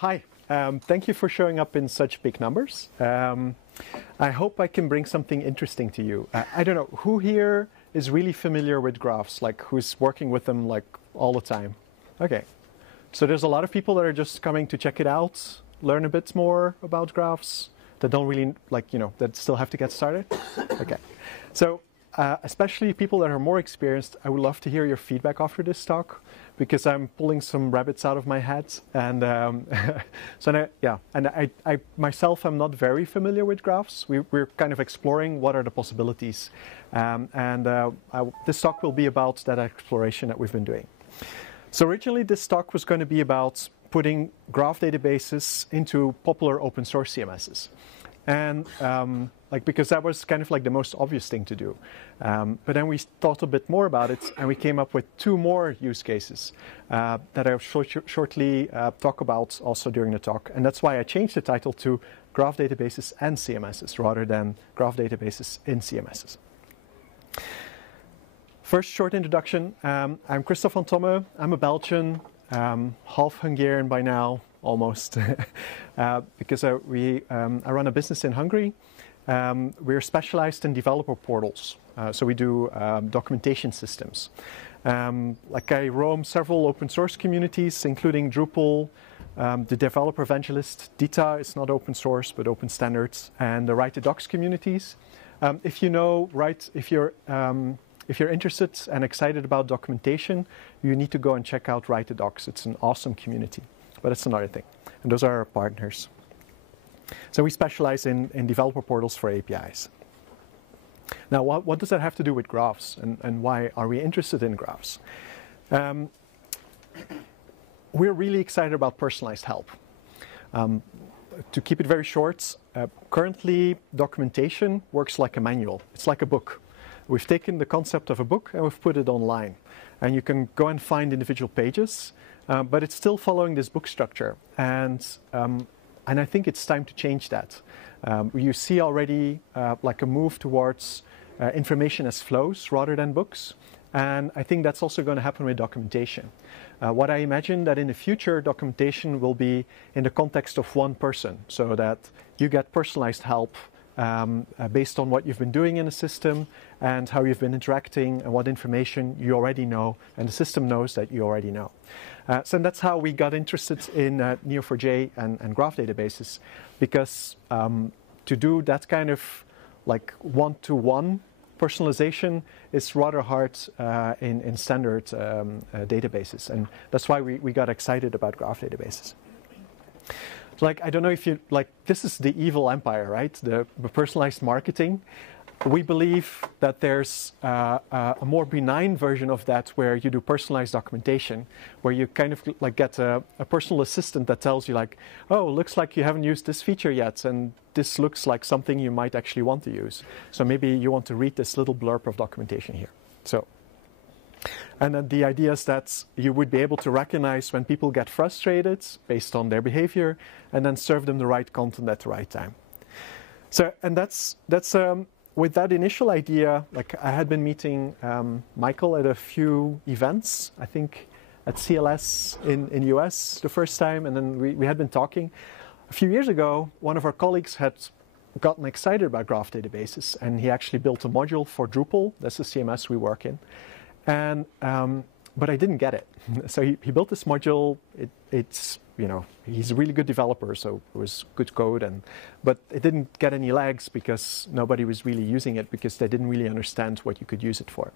Hi. Thank you for showing up in such big numbers. I hope I can bring something interesting to you. I don't know, who here is really familiar with graphs, like who's working with them like all the time? Okay. So there's a lot of people that are just coming to check it out, learn a bit more about graphs, that don't really, that still have to get started? Okay. So especially people that are more experienced, I would love to hear your feedback after this talk, because I'm pulling some rabbits out of my hat, and I myself am not very familiar with graphs. We're kind of exploring what are the possibilities, this talk will be about that exploration that we've been doing. So originally this talk was going to be about putting graph databases into popular open source CMSs. And because that was kind of like the most obvious thing to do. But then we thought a bit more about it, and we came up with two more use cases that I'll shortly talk about also during the talk. And that's why I changed the title to Graph Databases and CMSs rather than Graph Databases in CMSs. First short introduction. I'm Christophe van Tomme. I'm a Belgian, half Hungarian by now, almost, because I run a business in Hungary. We're specialized in developer portals, so we do documentation systems. I roam several open source communities, including Drupal, the developer evangelist Dita is not open source but open standards, and the Write the Docs communities. If you're interested and excited about documentation, you need to go and check out Write the Docs. It's an awesome community, but it's another thing. And those are our partners. So we specialize in developer portals for APIs. Now, what does that have to do with graphs, and why are we interested in graphs? We're really excited about personalized help. To keep it very short, currently documentation works like a manual. It's like a book. We've taken the concept of a book and we've put it online. And you can go and find individual pages, but it's still following this book structure. And I think it's time to change that. You see already like a move towards information as flows rather than books. And I think that's also going to happen with documentation. What I imagine that in the future, documentation will be in the context of one person, so that you get personalized help based on what you've been doing in a system and how you've been interacting and what information you already know, and the system knows that you already know. So that's how we got interested in Neo4j and graph databases, because to do that kind of like one-to-one personalization is rather hard in standard databases, and that's why we got excited about graph databases. Like, I don't know if you, like, this is the evil empire, right? The personalized marketing. We believe that there's a more benign version of that, where you do personalized documentation, where you kind of like get a personal assistant that tells you like, oh, looks like you haven't used this feature yet, and this looks like something you might actually want to use. So maybe you want to read this little blurb of documentation here. So, and then the idea is that you would be able to recognize when people get frustrated based on their behavior, and then serve them the right content at the right time. So, and that's with that initial idea, like I had been meeting Michael at a few events, I think at CLS in US the first time, and then we had been talking. A few years ago, one of our colleagues had gotten excited about graph databases, and he actually built a module for Drupal. That's the CMS we work in. And but I didn't get it. So he built this module. It's, you know, he's a really good developer, so it was good code, but it didn't get any legs because nobody was really using it, because they didn't really understand what you could use it for.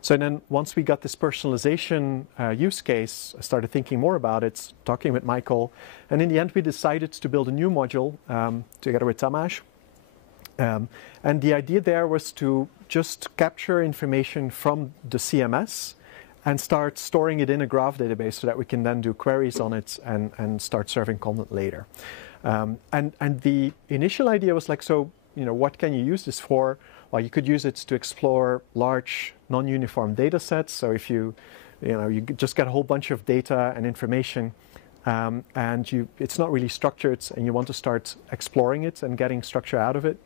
So then once we got this personalization use case, I started thinking more about it, talking with Michael, and in the end we decided to build a new module together with Tamás. And the idea there was to just capture information from the CMS and start storing it in a graph database, so that we can then do queries on it and start serving content later. And the initial idea was like, so, you know, what can you use this for? Well, you could use it to explore large non-uniform data sets. So if you just get a whole bunch of data and information, and it's not really structured, and you want to start exploring it and getting structure out of it.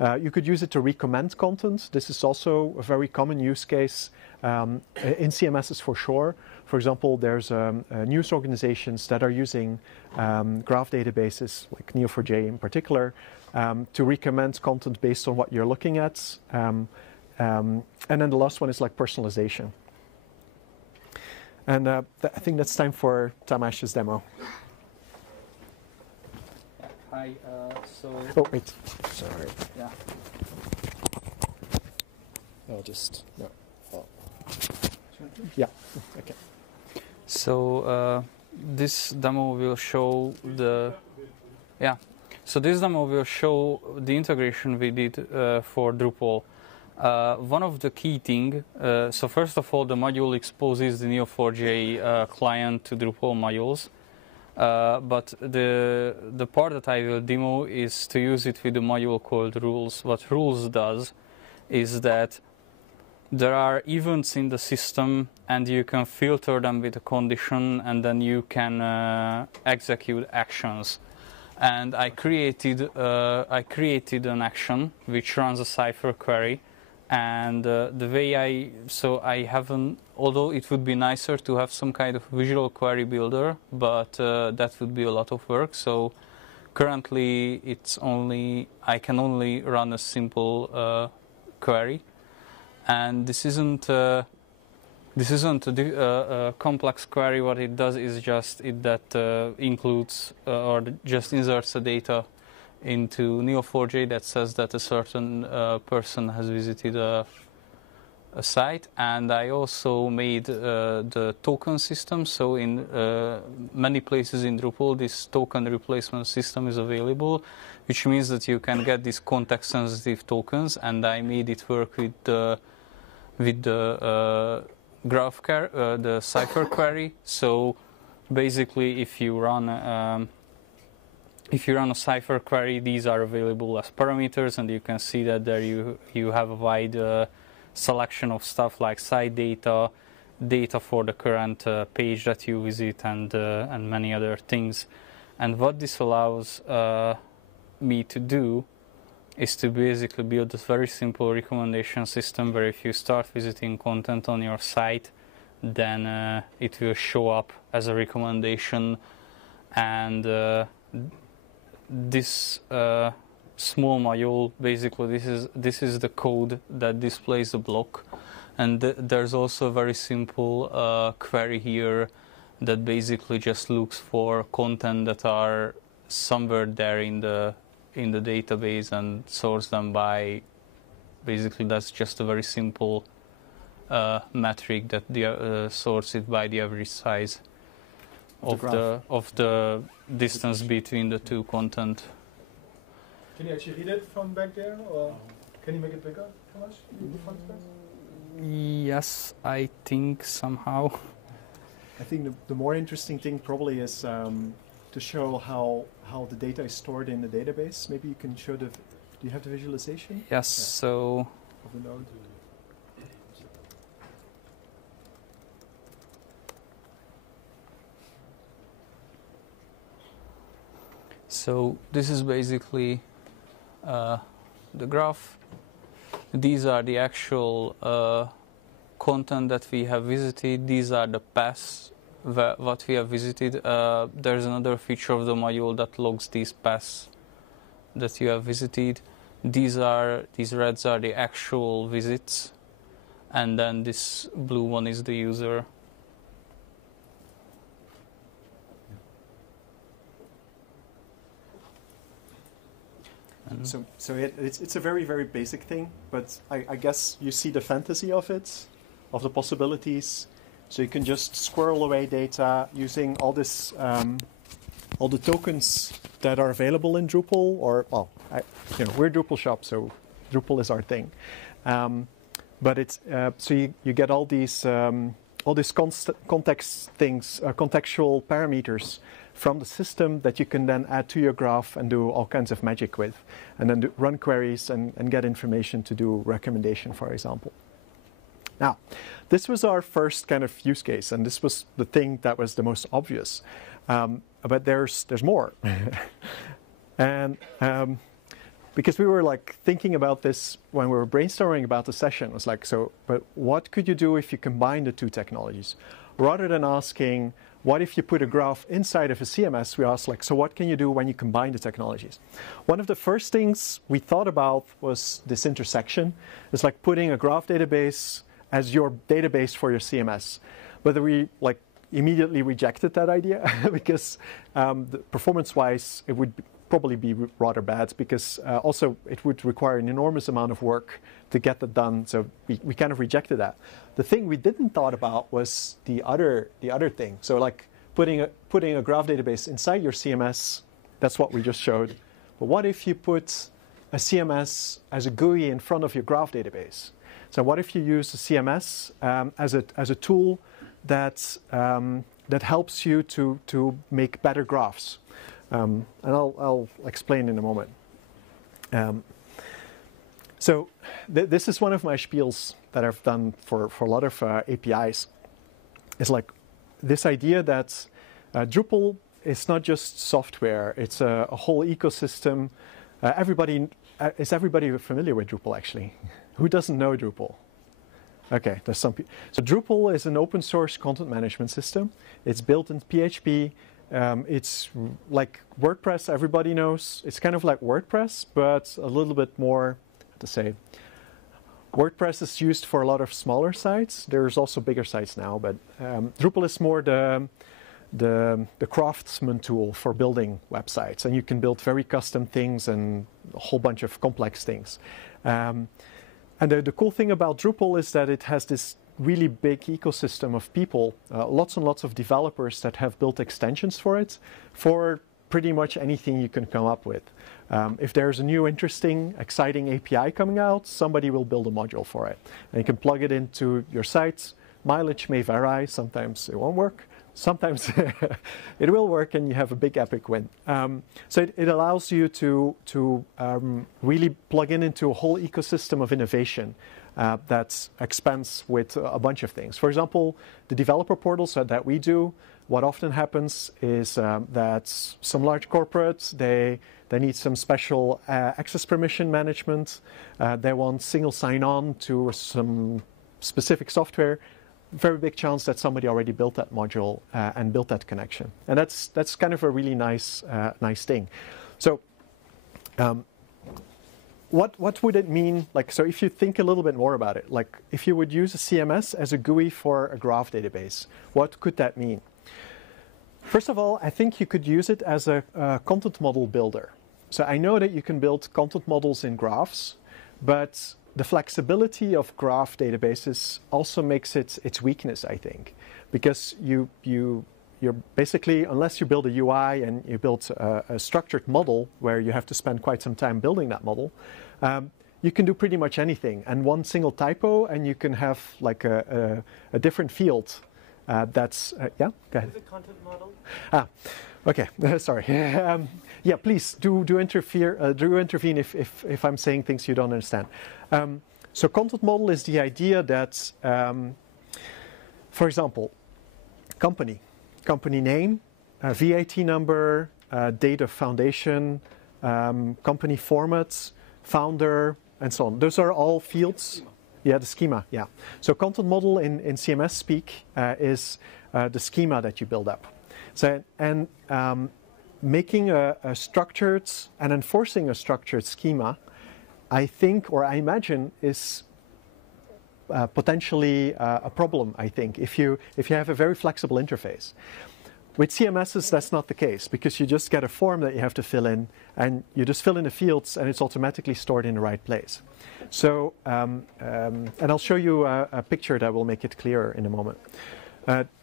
You could use it to recommend content. This is also a very common use case in CMSs for sure. For example, there's news organizations that are using graph databases, like Neo4j in particular, to recommend content based on what you're looking at. And then the last one is like personalization. And I think that's time for Tamash's demo. Hi, Oh, wait. Sorry. Yeah. I'll just... No. Oh. Yeah, okay. So this demo will show the... Yeah. So this demo will show the integration we did for Drupal. One of the key things, so first of all, the module exposes the Neo4j client to Drupal modules. But the part that I will demo is to use it with a module called rules. What rules does is that there are events in the system and you can filter them with a condition and then you can execute actions. And I created an action which runs a Cypher query. And the way I haven't, although it would be nicer to have some kind of visual query builder, but that would be a lot of work. So currently I can only run a simple query, and this isn't a complex query. What it does is just includes or just inserts the data into Neo4j that says that a certain person has visited a site. And I also made the token system. So in many places in Drupal, this token replacement system is available, which means that you can get these context-sensitive tokens. And I made it work with the the Cypher query. So basically, if you run a Cypher query, these are available as parameters, and you can see that there you have a wide selection of stuff like site data, data for the current page that you visit, and many other things. And what this allows me to do is to basically build this very simple recommendation system where if you start visiting content on your site, then it will show up as a recommendation. And this small module, basically this is the code that displays the block, and there's also a very simple query here that basically just looks for content that are somewhere there in the database and sorts them by, basically that's just a very simple metric that sorts it by the average size of the distance between the two content. Can you actually read it from back there, or can you make it bigger? How much? The font size? Yes, I think somehow. I think the more interesting thing probably is to show how the data is stored in the database. Maybe you can show do you have the visualization? Yes, yeah. So of the node. So this is basically the graph. These are the actual content that we have visited. These are the paths what we have visited. There's another feature of the module that logs these paths that you have visited. These reds are the actual visits, and then this blue one is the user. So it's a very, very basic thing, but I guess you see the fantasy of it, of the possibilities. So you can just squirrel away data using all this, all the tokens that are available in Drupal, or well, we're Drupal shop, so Drupal is our thing. But it's so you get all these context things, contextual parameters from the system that you can then add to your graph and do all kinds of magic with, and then run queries and get information to do recommendation, for example. Now, this was our first kind of use case, and this was the thing that was the most obvious. But there's more, and because we were like thinking about this when we were brainstorming about the session. It was like, so, but what could you do if you combine the two technologies? Rather than asking, what if you put a graph inside of a CMS, we asked like, so what can you do when you combine the technologies? One of the first things we thought about was this intersection. It's like putting a graph database as your database for your CMS. But we like immediately rejected that idea because performance-wise, it would probably be rather bad, because also it would require an enormous amount of work to get that done. So we kind of rejected that. The thing we didn't thought about was the other thing. So like putting a graph database inside your CMS. That's what we just showed. But what if you put a CMS as a GUI in front of your graph database? So what if you use the CMS as a tool that helps you to make better graphs? And I'll explain in a moment. So this is one of my spiels that I've done for a lot of APIs. It's like this idea that Drupal is not just software; it's a whole ecosystem. Is everybody familiar with Drupal actually? Who doesn't know Drupal? Okay, there's some people. So Drupal is an open source content management system. It's built in PHP. It's like WordPress, everybody knows. It's kind of like WordPress, but a little bit more, how to say. WordPress is used for a lot of smaller sites. There's also bigger sites now, but Drupal is more the craftsman tool for building websites. And you can build very custom things and a whole bunch of complex things. And the cool thing about Drupal is that it has this really big ecosystem of people, lots and lots of developers that have built extensions for it, for pretty much anything you can come up with. If there's a new interesting, exciting API coming out, somebody will build a module for it. And you can plug it into your site. Mileage may vary. Sometimes it won't work. Sometimes it will work and you have a big epic win. So it allows you to really plug into a whole ecosystem of innovation that expands with a bunch of things. For example, the developer portals that we do, what often happens is that some large corporates, they need some special access permission management. They want single sign-on to some specific software. Very big chance that somebody already built that module and built that connection. And that's kind of a really nice thing. So what would it mean? Like, so if you think a little bit more about it, like if you would use a CMS as a GUI for a graph database, what could that mean? First of all, I think you could use it as a content model builder. So I know that you can build content models in graphs, but the flexibility of graph databases also makes it its weakness, I think, because you're basically, unless you build a UI and you build a structured model where you have to spend quite some time building that model, you can do pretty much anything. And one single typo, and you can have like a different field. That's yeah. Go ahead. Is it content model? Okay. Sorry. Yeah, please do intervene if I'm saying things you don't understand. So content model is the idea that, for example, company name, VAT number, date of foundation, company format, founder, and so on. Those are all fields. Yeah, the schema. Yeah. So content model in CMS speak is the schema that you build up. So and making a structured and enforcing a structured schema, I think, or I imagine, is potentially a problem. I think if you have a very flexible interface. With CMSs, that's not the case, because you just get a form that you have to fill in, and you just fill in the fields, and it's automatically stored in the right place. So, and I'll show you a picture that will make it clearer in a moment.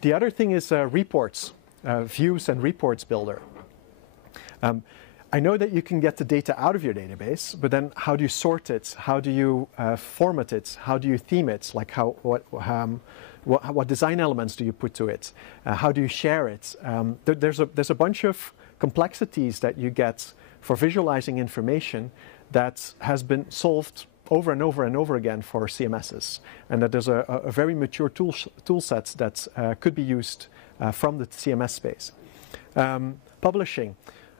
The other thing is reports, views and reports builder. I know that you can get the data out of your database, but then how do you sort it? How do you format it? How do you theme it? Like what design elements do you put to it? How do you share it? There's a bunch of complexities that you get for visualizing information that has been solved over and over and over again for CMSs, and that there's a very mature tool set that could be used from the CMS space. Publishing.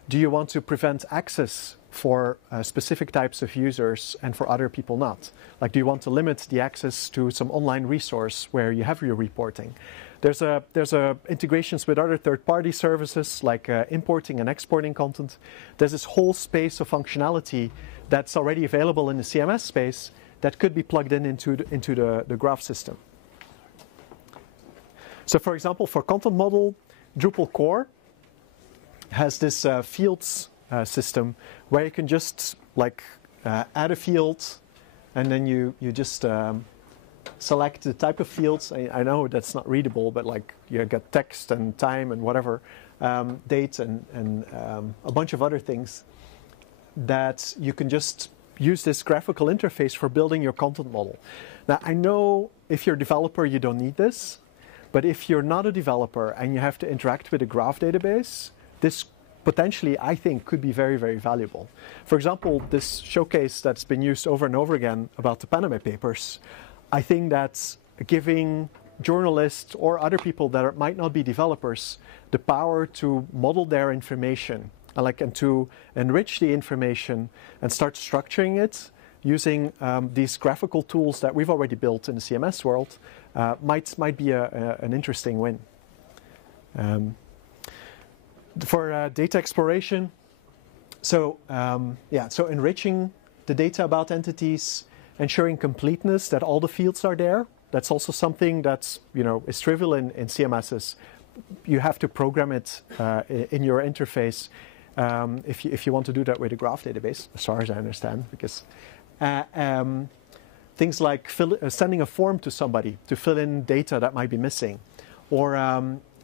do you want to prevent access for specific types of users and for other people not? Like, do you want to limit the access to some online resource where you have your reporting? There's integrations with other third-party services like importing and exporting content. There's this whole space of functionality that's already available in the CMS space that could be plugged into the graph system. So for example, for content model, Drupal core has this fields system where you can just like add a field, and then you just select the type of fields. I know that's not readable, but like you get text and time and whatever, date and a bunch of other things that you can just use this graphical interface for building your content model. Now, I know if you're a developer, you don't need this, but if you're not a developer and you have to interact with a graph database, this potentially, I think, could be very, very valuable. For example, this showcase that's been used over and over again about the Panama Papers, I think that's giving journalists or other people that might not be developers the power to model their information and to enrich the information and start structuring it using these graphical tools that we've already built in the CMS world might be an interesting win. For data exploration, so enriching the data about entities, ensuring completeness, that all the fields are there. That's also something that's is trivial in CMSs. You have to program it in your interface if you want to do that with a graph database, as far as I understand, because things like sending a form to somebody to fill in data that might be missing, or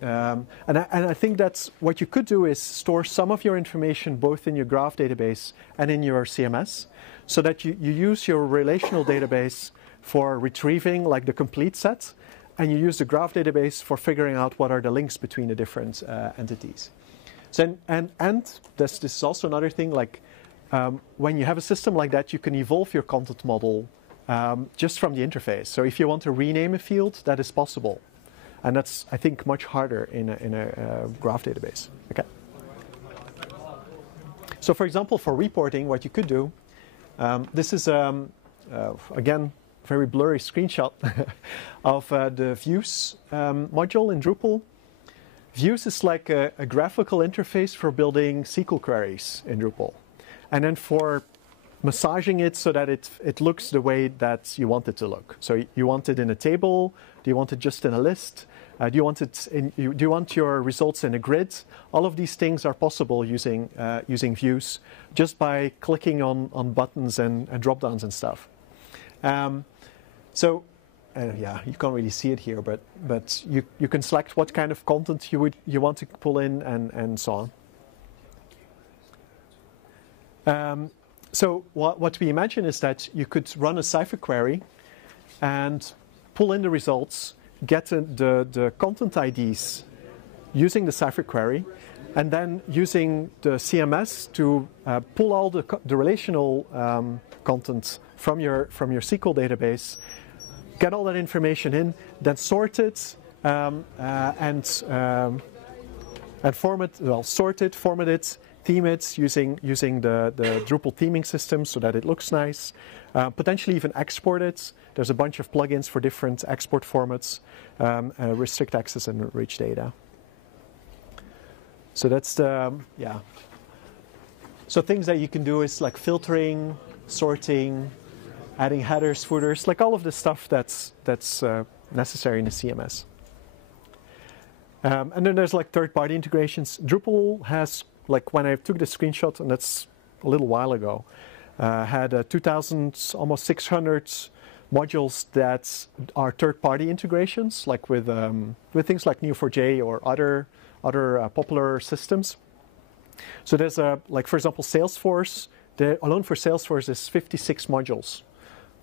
and I think that's what you could do is store some of your information both in your graph database and in your CMS, so that you use your relational database for retrieving like the complete set, and you use the graph database for figuring out what are the links between the different entities. So and this is also another thing, like when you have a system like that, you can evolve your content model just from the interface. So if you want to rename a field, that is possible. And that's, I think, much harder in a graph database. Okay. So for example, for reporting, what you could do, this is, again, very blurry screenshot of the views module in Drupal. Views is like a graphical interface for building SQL queries in Drupal. And then for massaging it so that it looks the way that you want it to look. So you want it in a table? Do you want it just in a list? Do you want your results in a grid? All of these things are possible using views just by clicking on buttons and drop-downs and stuff. Yeah, you can't really see it here, but you can select what kind of content you want to pull in and so on. So what we imagine is that you could run a Cypher query and pull in the results, get the content IDs using the Cypher query, and then using the CMS to pull all the relational content from your SQL database, get all that information in, then sort it and format it, theme it using the Drupal theming system so that it looks nice. Potentially even export it. There's a bunch of plugins for different export formats, restrict access and rich data. So that's yeah. So things that you can do is like filtering, sorting, adding headers, footers, like all of the stuff that's necessary in the CMS. And then there's like third-party integrations. Drupal has, like when I took the screenshot, and that's a little while ago, had 2,000, almost 600 modules that are third-party integrations, like with things like Neo4j or other popular systems. So there's like for example, Salesforce. Alone for Salesforce is 56 modules.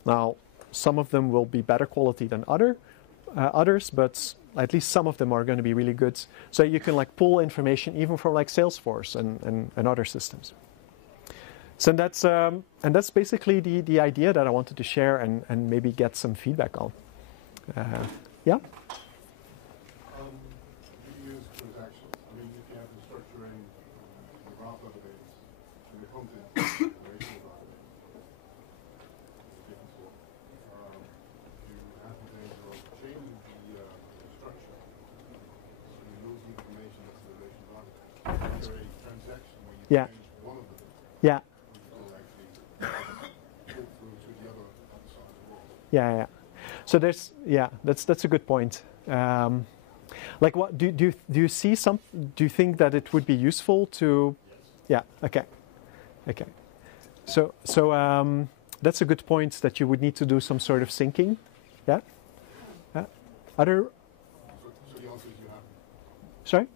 Now, some of them will be better quality than others, but at least some of them are going to be really good. So you can like pull information even from like Salesforce and other systems. So that's basically the idea that I wanted to share and maybe get some feedback on. Yeah. You use transactions. I mean, if you have the structuring, the graph graph database and the content relational database. Different sort. You have the danger of changing the structure, so you lose the information that's the relational database. After a transaction where you Yeah. change one of them, Yeah. you will actually go through to the other side of the world. Yeah. So that's a good point. Like, what do you see some? Do you think that it would be useful to? Yes. Yeah. Okay. So that's a good point. That you would need to do some sort of syncing. Yeah. Other. So the answer is you have. Sorry.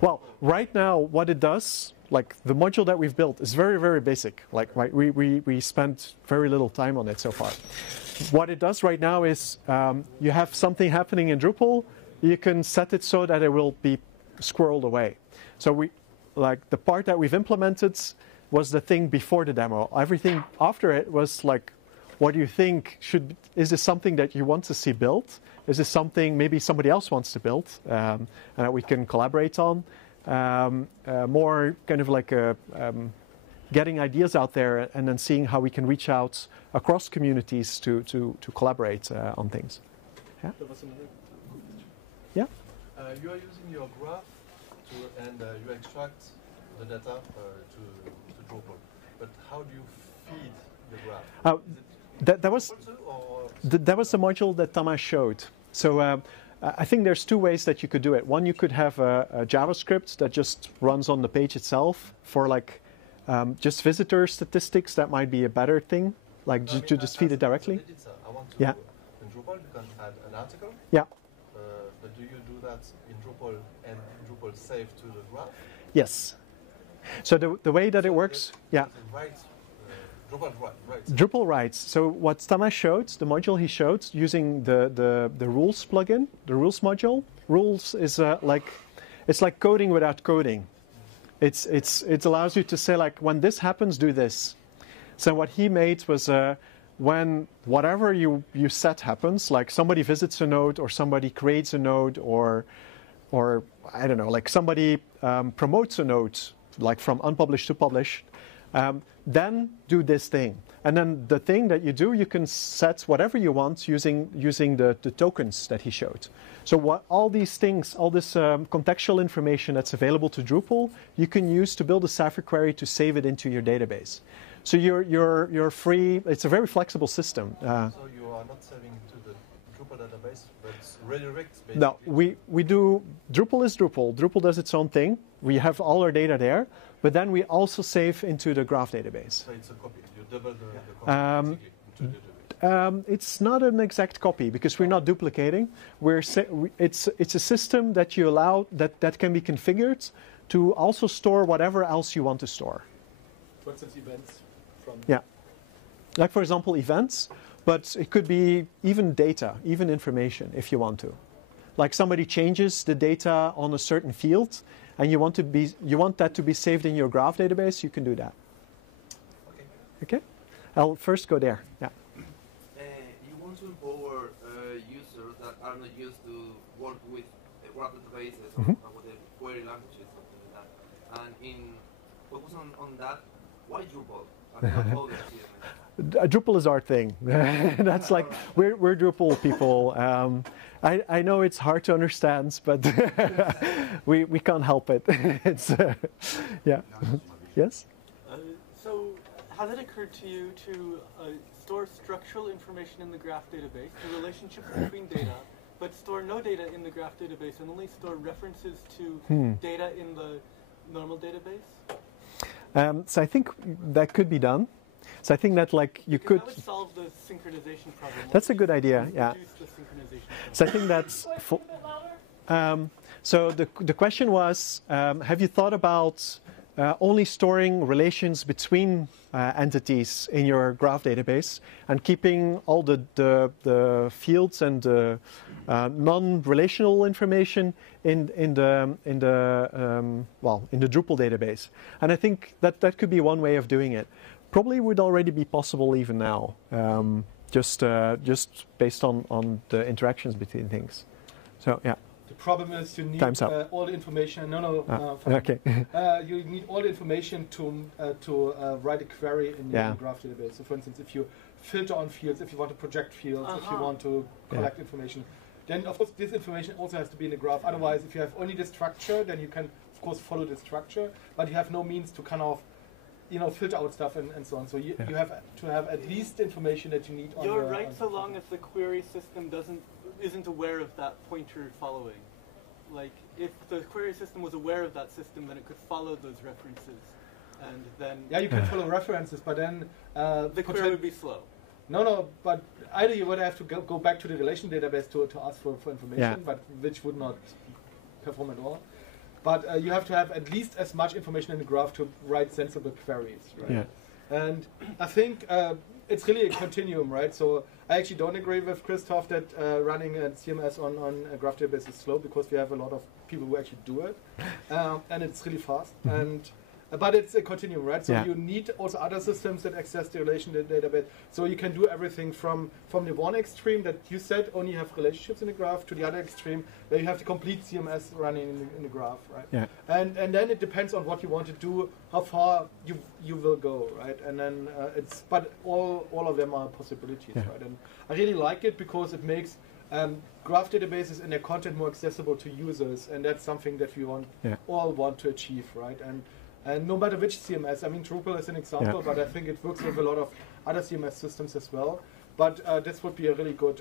Well, right now, what it does, like the module that we've built, is very, very basic. Like, right, we spent very little time on it so far. What it does right now is you have something happening in Drupal. You can set it so that it will be squirreled away. So the part that we've implemented was the thing before the demo. Everything after it was like, what do you think is this something that you want to see built? Is this something maybe somebody else wants to build and that we can collaborate on? More kind of like getting ideas out there and then seeing how we can reach out across communities to collaborate on things. Yeah? There was another Yeah? you are using your graph and you extract the data to Drupal. But how do you feed the graph? That was the module that Thomas showed. So I think there's two ways that you could do it. One, you could have a JavaScript that just runs on the page itself for like just visitor statistics. That might be a better thing, like to just feed it directly. I want to, Yeah. in Drupal you can add an article. Yeah. But do you do that in Drupal and Drupal save to the graph? Yes. So the way that it works, yeah. Drupal writes. Drupal writes. So what Thomas showed, the module he showed, using the rules plugin, the rules module. Rules is it's like coding without coding. It allows you to say like, when this happens, do this. So what he made was when whatever you set happens, like somebody visits a node or somebody creates a node or I don't know, like somebody promotes a node, like from unpublished to published, then do this thing. And then the thing that you do, you can set whatever you want using the tokens that he showed. So all these things, all this contextual information that's available to Drupal, you can use to build a Cypher query to save it into your database. So you're free. It's a very flexible system. So you are not saving to the Drupal database, but redirects basically. No, we do. Drupal is Drupal. Drupal does its own thing. We have all our data there, but then we also save into the graph database. So it's a copy. You double the copy into the database. It's not an exact copy because we're not duplicating. It's a system that you allow that can be configured to also store whatever else you want to store. For instance, events from. Yeah, like for example events, but it could be even data, even information if you want to. Like somebody changes the data on a certain field, and you want that to be saved in your graph database, you can do that. Okay. I'll first go there. Yeah. You want to empower users that are not used to work with graph databases or with the query languages, something like that. And in focus on that, why Drupal? And not other CMS? Drupal is our thing. That's like we're Drupal people. I know it's hard to understand, but we can't help it. It's yeah. Yes. So, has it occurred to you to store structural information in the graph database, the relationships between data, but store no data in the graph database and only store references to data in the normal database? So I think that could be done. So I think that like you could. That would solve the synchronization problem. That's a good idea. Yeah. Reduce the synchronization problem. So I think that's. So the question was, have you thought about only storing relations between entities in your graph database and keeping all the fields and the non-relational information in the Drupal database? And I think that could be one way of doing it. Probably would already be possible even now, just based on the interactions between things. So yeah. To problem is you need Time's up. all the information. No, Okay. you need all the information to write a query in your graph database. So, for instance, if you filter on fields, if you want to project fields, if you want to collect information, then of course this information also has to be in the graph. Otherwise, if you have only the structure, then you can of course follow the structure, but you have no means to kind of filter out stuff and so on. So you have to have at least the information that you need. You're right, so long as the query system isn't aware of that pointer following. Like, if the query system was aware of that system, then it could follow those references, and then... Yeah, you can follow references, but then... the query would be slow. No, but either you would have to go back to the relation database to ask for information, but which would not perform at all. But you have to have at least as much information in the graph to write sensible queries, right? Yeah. And I think it's really a continuum, right? So I actually don't agree with Christoph that running a CMS on a graph database is slow, because we have a lot of people who actually do it, and it's really fast. But it's a continuum, right? So you need also other systems that access the relation database. So you can do everything from the one extreme that you said only have relationships in the graph to the other extreme where you have the complete CMS running in the graph, right? Yeah. And then it depends on what you want to do, how far you will go, right? And then but all of them are possibilities, right? And I really like it because it makes graph databases and their content more accessible to users, and that's something that we all want to achieve, right? And no matter which CMS, I mean, Drupal is an example, but I think it works with a lot of other CMS systems as well. But this would be a really good,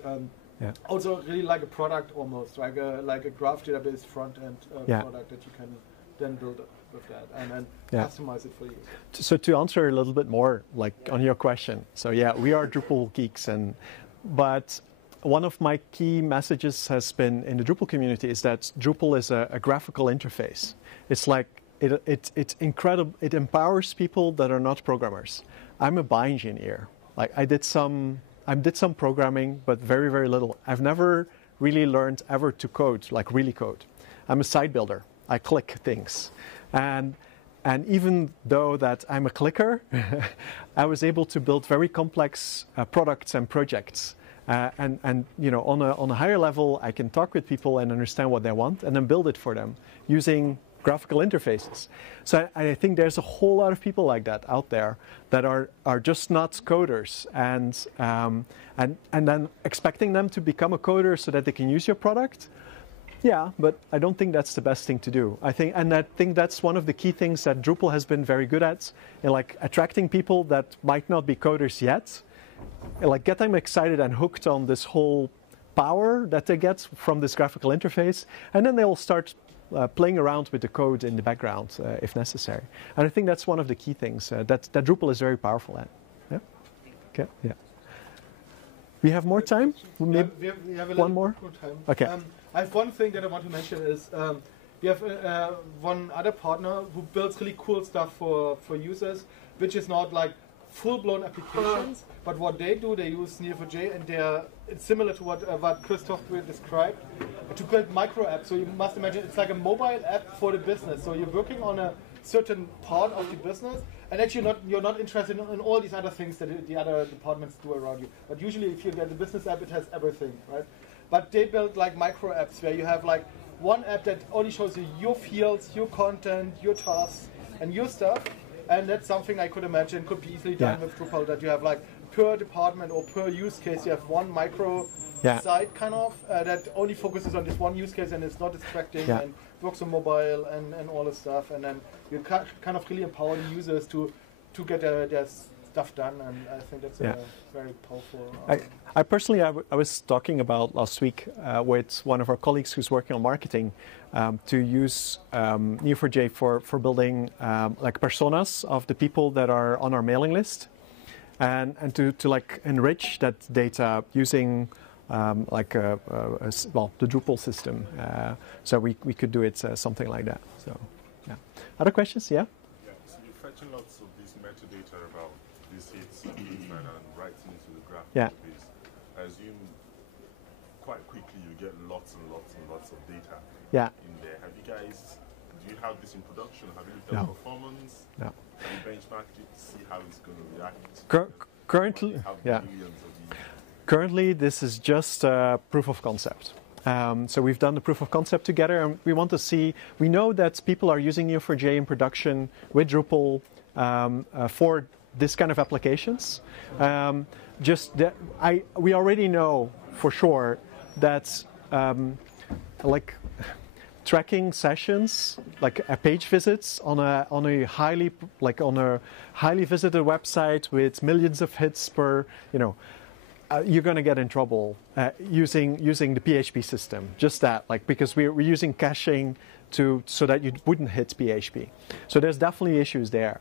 also really like a product almost, like a graph database front-end product that you can then build with that and then customize it for you. So to answer a little bit more, like on your question, so we are Drupal geeks, but one of my key messages has been in the Drupal community is that Drupal is a graphical interface. It's like it's incredible. It empowers people that are not programmers. I'm a bioengineer. Like I did some programming, but very, very little. I've never really learned ever to code, like really code. I'm a site builder. I click things, and even though that I'm a clicker, I was able to build very complex products and projects. And on a higher level, I can talk with people and understand what they want, and then build it for them using graphical interfaces. So I think there's a whole lot of people like that out there that are just not coders, and then expecting them to become a coder so that they can use your product. Yeah, but I don't think that's the best thing to do. I think that's one of the key things that Drupal has been very good at, like attracting people that might not be coders yet, like get them excited and hooked on this whole power that they get from this graphical interface, and then they will start playing around with the code in the background if necessary. And I think that's one of the key things that Drupal is very powerful at. Yeah. Okay. Yeah. We have more time. Maybe we have a one more. Time. Okay. I have one thing that I want to mention is we have one other partner who builds really cool stuff for users, which is not like full-blown applications, but what they do, they use Neo4j, and it's similar to what Christoph described, to build micro apps. So you must imagine it's like a mobile app for the business. So you're working on a certain part of the business, and actually you're not interested in all these other things that the other departments do around you. But usually if you get the business app, it has everything, right? But they build like micro apps where you have like one app that only shows you your fields, your content, your tasks, and your stuff. And that's something I could imagine could be easily done with Drupal, that you have like per department or per use case, you have one micro site kind of that only focuses on this one use case and it's not distracting and works on mobile and all this stuff. And then you kind of really empower the users to get their stuff done. And I think that's a very powerful... I personally, I was talking about last week with one of our colleagues who's working on marketing to use Neo4j for building like personas of the people that are on our mailing list, and to like enrich that data using the Drupal system. So we could do it something like that. So other questions? Yeah. Yeah. So you're fetching lots of this metadata about these hits and things like that, and writing into the graph database. I assume quite quickly you get lots and lots and lots of data in there. Have you guys, do you have this in production? Have you looked at performance? No. Have you benchmarked it to see how it's going to react? Currently, currently this is just proof of concept. So we've done the proof of concept together, and we want to see. We know that people are using Neo4j in production with Drupal for this kind of applications. We already know for sure that like tracking sessions, like page visits on a highly visited website with millions of hits per, you're going to get in trouble using the PHP system. Just that, because we're using caching so that you wouldn't hit PHP. So there's definitely issues there.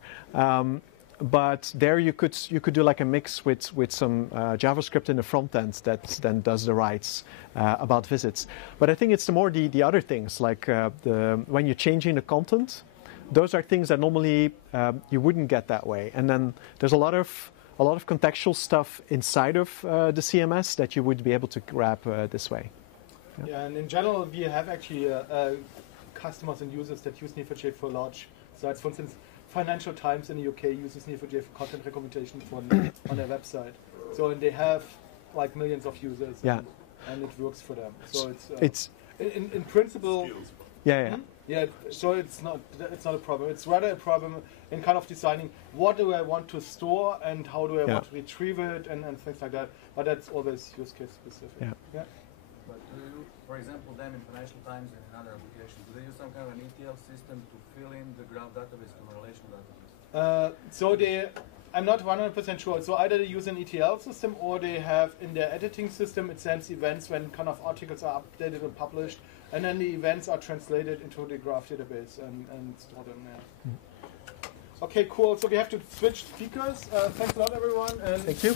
But there you could do like a mix with some JavaScript in the front end that then does the writes about visits. But I think it's the other things, like when you're changing the content, those are things that normally you wouldn't get that way. And then there's a lot of contextual stuff inside of the CMS that you would be able to grab this way. Yeah, and in general, we have actually customers and users that use Neo4j for large sites. For instance, Financial Times in the UK uses Neo4j for content recommendation on their website. So, and they have like millions of users, and it works for them. So it's in principle. Yeah. Yeah, so it's not a problem. It's rather a problem in kind of deciding what do I want to store and how do I want to retrieve it and things like that. But that's always use case specific. Yeah. But do you, for example, them in Financial Times and in other applications, do they use some kind of an ETL system to fill in the graph database to a relational database? I'm not 100% sure. So either they use an ETL system or they have in their editing system, it sends events when kind of articles are updated and published, and then the events are translated into the graph database and store them there. Okay, cool. So we have to switch speakers. Thanks a lot, everyone. And thank you.